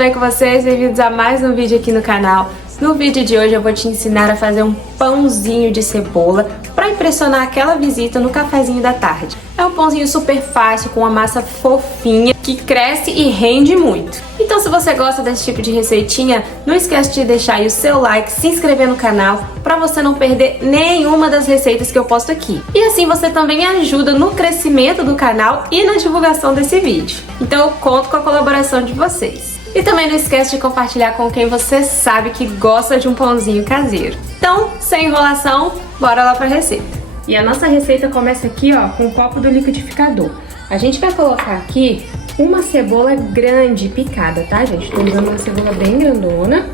bem com vocês? Bem-vindos a mais um vídeo aqui no canal. No vídeo de hoje eu vou te ensinar a fazer um pãozinho de cebola para impressionar aquela visita no cafezinho da tarde. É um pãozinho super fácil, com uma massa fofinha, que cresce e rende muito. Então se você gosta desse tipo de receitinha, não esquece de deixar aí o seu like, se inscrever no canal, para você não perder nenhuma das receitas que eu posto aqui. E assim você também ajuda no crescimento do canal e na divulgação desse vídeo. Então eu conto com a colaboração de vocês. E também não esquece de compartilhar com quem você sabe que gosta de um pãozinho caseiro. Então, sem enrolação, bora lá para a receita. E a nossa receita começa aqui, ó, com um copo do liquidificador. A gente vai colocar aqui uma cebola grande picada, tá, gente? Tô usando uma cebola bem grandona.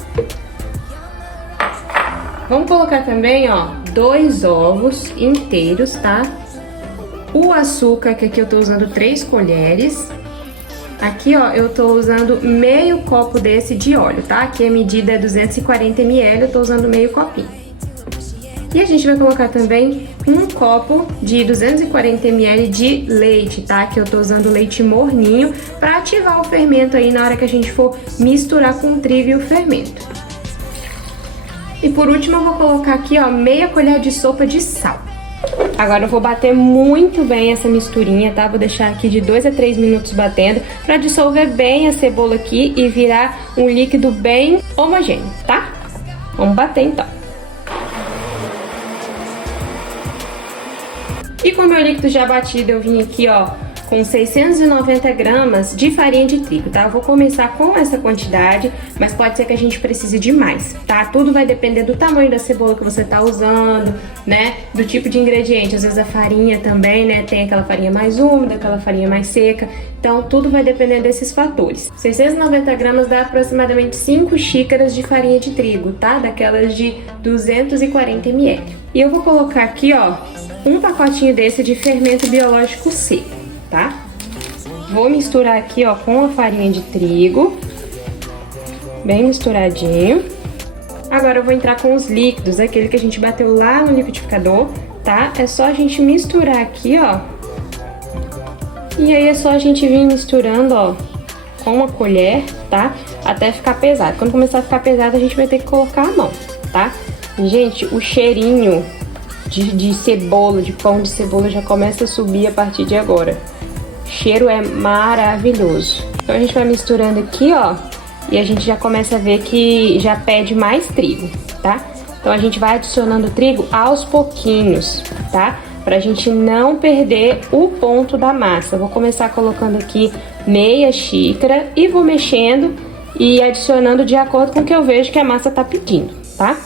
Vamos colocar também, ó, 2 ovos inteiros, tá? O açúcar, que aqui eu tô usando 3 colheres. Aqui, ó, eu tô usando meio copo desse de óleo, tá? Aqui a medida é 240 ml, eu tô usando meio copinho. E a gente vai colocar também um copo de 240 ml de leite, tá? Aqui eu tô usando leite morninho pra ativar o fermento aí na hora que a gente for misturar com o trigo e o fermento. E por último eu vou colocar aqui, ó, meia colher de sopa de sal. Agora eu vou bater muito bem essa misturinha, tá? Vou deixar aqui de 2 a 3 minutos batendo pra dissolver bem a cebola aqui e virar um líquido bem homogêneo, tá? Vamos bater então. E com o meu líquido já batido, eu vim aqui, ó, com 690 gramas de farinha de trigo, tá? Eu vou começar com essa quantidade, mas pode ser que a gente precise de mais, tá? Tudo vai depender do tamanho da cebola que você tá usando, né? Do tipo de ingrediente, às vezes a farinha também, né? Tem aquela farinha mais úmida, aquela farinha mais seca, então tudo vai depender desses fatores. 690 gramas dá aproximadamente 5 xícaras de farinha de trigo, tá? Daquelas de 240 ml. E eu vou colocar aqui, ó, um pacotinho desse de fermento biológico seco, tá? Vou misturar aqui, ó, com a farinha de trigo, bem misturadinho. Agora eu vou entrar com os líquidos, aquele que a gente bateu lá no liquidificador, tá? É só a gente misturar aqui, ó. E aí é só a gente vir misturando, ó, com uma colher, tá? Até ficar pesado. Quando começar a ficar pesado, a gente vai ter que colocar a mão, tá? E, gente, o cheirinho de cebola, de pão de cebola já começa a subir a partir de agora. O cheiro é maravilhoso. Então a gente vai misturando aqui, ó, e a gente já começa a ver que já pede mais trigo, tá? Então a gente vai adicionando o trigo aos pouquinhos, tá? Pra gente não perder o ponto da massa. Vou começar colocando aqui meia xícara e vou mexendo e adicionando de acordo com o que eu vejo que a massa tá pedindo, tá?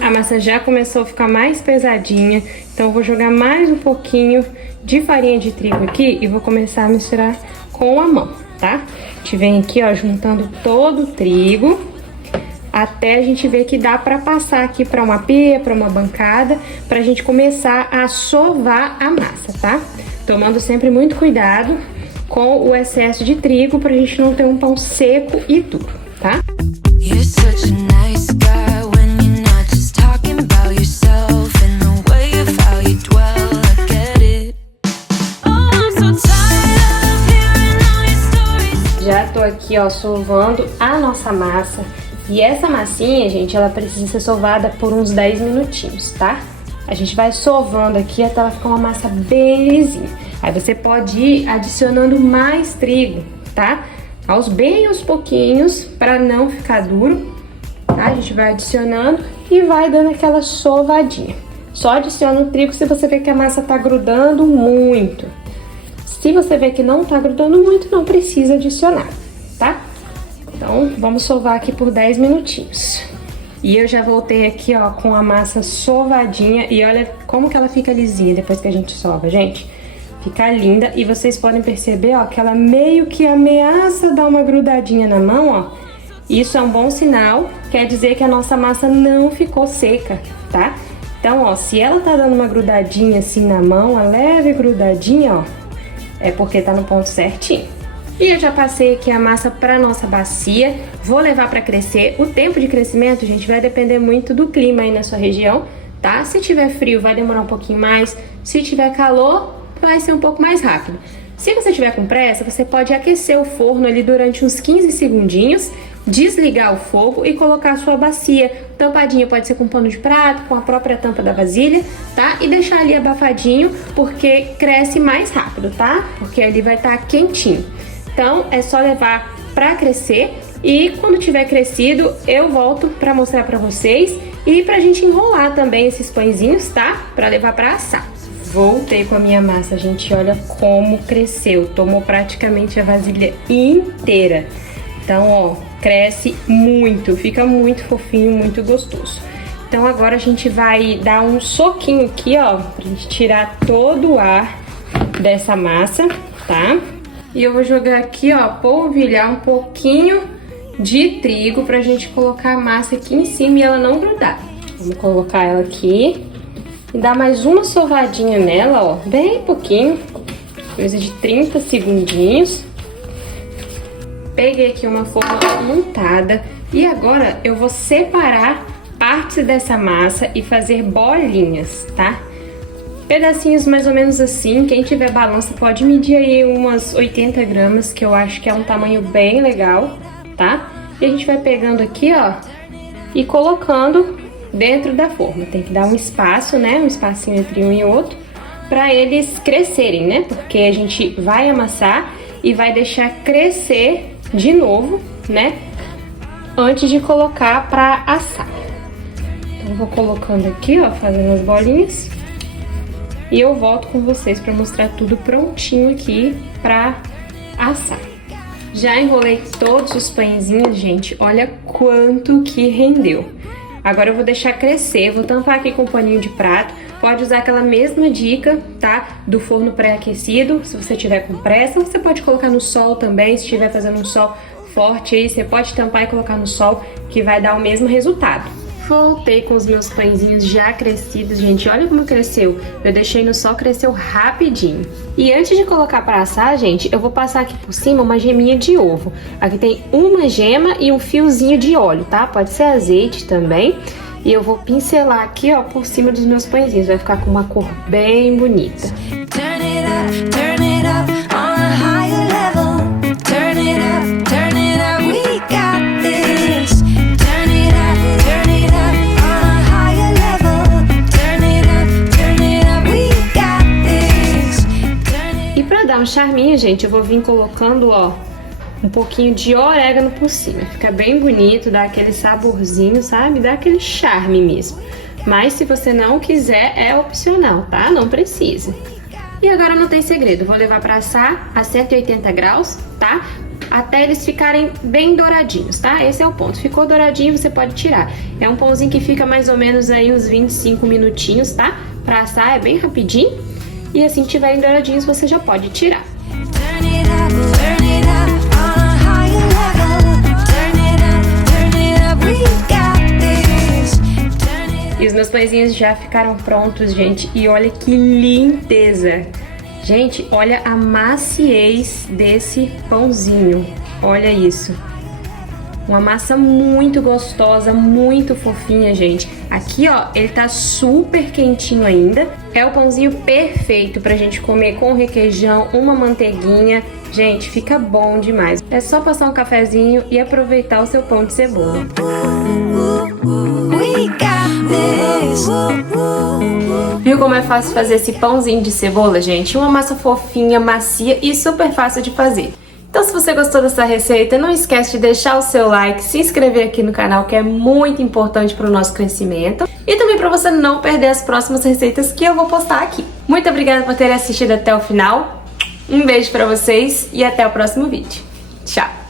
A massa já começou a ficar mais pesadinha, então eu vou jogar mais um pouquinho de farinha de trigo aqui e vou começar a misturar com a mão, tá? A gente vem aqui, ó, juntando todo o trigo até a gente ver que dá pra passar aqui pra uma pia, pra uma bancada, pra gente começar a sovar a massa, tá? Tomando sempre muito cuidado com o excesso de trigo pra gente não ter um pão seco e duro, tá? Já tô aqui, ó, sovando a nossa massa. E essa massinha, gente, ela precisa ser sovada por uns 10 minutinhos, tá? A gente vai sovando aqui até ela ficar uma massa bem lisinha. Aí você pode ir adicionando mais trigo, tá? Bem aos pouquinhos, pra não ficar duro, tá? A gente vai adicionando e vai dando aquela sovadinha. Só adiciona o trigo se você vê que a massa tá grudando muito. Se você vê que não tá grudando muito, não precisa adicionar, tá? Então, vamos sovar aqui por 10 minutinhos. E eu já voltei aqui, ó, com a massa sovadinha. E olha como que ela fica lisinha depois que a gente sova, gente. Fica linda. E vocês podem perceber, ó, que ela meio que ameaça dar uma grudadinha na mão, ó. Isso é um bom sinal. Quer dizer que a nossa massa não ficou seca, tá? Então, ó, se ela tá dando uma grudadinha assim na mão, uma leve grudadinha, ó, é porque tá no ponto certinho. E eu já passei aqui a massa para nossa bacia, vou levar para crescer. O tempo de crescimento, gente, vai depender muito do clima aí na sua região, tá? Se tiver frio, vai demorar um pouquinho mais. Se tiver calor, vai ser um pouco mais rápido. Se você tiver com pressa, você pode aquecer o forno ali durante uns 15 segundinhos, desligar o fogo e colocar a sua bacia tampadinha, pode ser com pano de prato, com a própria tampa da vasilha, tá? E deixar ali abafadinho, porque cresce mais rápido, tá? Porque ali vai estar quentinho. Então, é só levar pra crescer e quando tiver crescido, eu volto pra mostrar pra vocês e pra gente enrolar também esses pãezinhos, tá? Pra levar pra assar. Voltei com a minha massa, gente, olha como cresceu, tomou praticamente a vasilha inteira. Então, ó, cresce muito, fica muito fofinho, muito gostoso. Então agora a gente vai dar um soquinho aqui, ó, pra gente tirar todo o ar dessa massa, tá? E eu vou jogar aqui, ó, polvilhar um pouquinho de trigo pra gente colocar a massa aqui em cima e ela não grudar. Vamos colocar ela aqui e dar mais uma sovadinha nela, ó, bem pouquinho, coisa de 30 segundinhos. Peguei aqui uma forma untada e agora eu vou separar partes dessa massa e fazer bolinhas, tá? Pedacinhos mais ou menos assim, quem tiver balança pode medir aí umas 80 gramas, que eu acho que é um tamanho bem legal, tá? E a gente vai pegando aqui, ó, e colocando dentro da forma. Tem que dar um espaço, né? Um espacinho entre um e outro, pra eles crescerem, né? Porque a gente vai amassar e vai deixar crescer de novo, né? Antes de colocar pra assar. Então eu vou colocando aqui, ó, fazendo as bolinhas. E eu volto com vocês pra mostrar tudo prontinho aqui pra assar. Já enrolei todos os pãezinhos, gente. Olha quanto que rendeu. Agora eu vou deixar crescer, vou tampar aqui com um paninho de prato. Pode usar aquela mesma dica, tá? Do forno pré-aquecido. Se você tiver com pressa, você pode colocar no sol também. Se estiver fazendo um sol forte aí, você pode tampar e colocar no sol, que vai dar o mesmo resultado. Voltei com os meus pãezinhos já crescidos, gente. Olha como cresceu. Eu deixei no sol, cresceu rapidinho. E antes de colocar para assar, gente, eu vou passar aqui por cima uma geminha de ovo. Aqui tem uma gema e um fiozinho de óleo, tá? Pode ser azeite também. E eu vou pincelar aqui, ó, por cima dos meus pãezinhos. Vai ficar com uma cor bem bonita. Um charminho, gente, eu vou vir colocando, ó, um pouquinho de orégano por cima. Fica bem bonito, dá aquele saborzinho, sabe? Dá aquele charme mesmo. Mas se você não quiser, é opcional, tá? Não precisa. E agora não tem segredo, vou levar pra assar a 180 graus, tá? Até eles ficarem bem douradinhos, tá? Esse é o ponto. Ficou douradinho, você pode tirar. É um pãozinho que fica mais ou menos aí uns 25 minutinhos, tá? Pra assar é bem rapidinho. E assim que tiverem douradinhos, você já pode tirar. E os meus pãezinhos já ficaram prontos, gente. E olha que lindeza! Gente, olha a maciez desse pãozinho. Olha isso. Uma massa muito gostosa, muito fofinha, gente. Aqui, ó, ele tá super quentinho ainda. É o pãozinho perfeito pra gente comer com requeijão, uma manteiguinha. Gente, fica bom demais. É só passar um cafezinho e aproveitar o seu pão de cebola. Viu como é fácil fazer esse pãozinho de cebola, gente? Uma massa fofinha, macia e super fácil de fazer. Então, se você gostou dessa receita, não esquece de deixar o seu like, se inscrever aqui no canal, que é muito importante para o nosso crescimento. E também para você não perder as próximas receitas que eu vou postar aqui. Muito obrigada por terem assistido até o final. Um beijo para vocês e até o próximo vídeo. Tchau!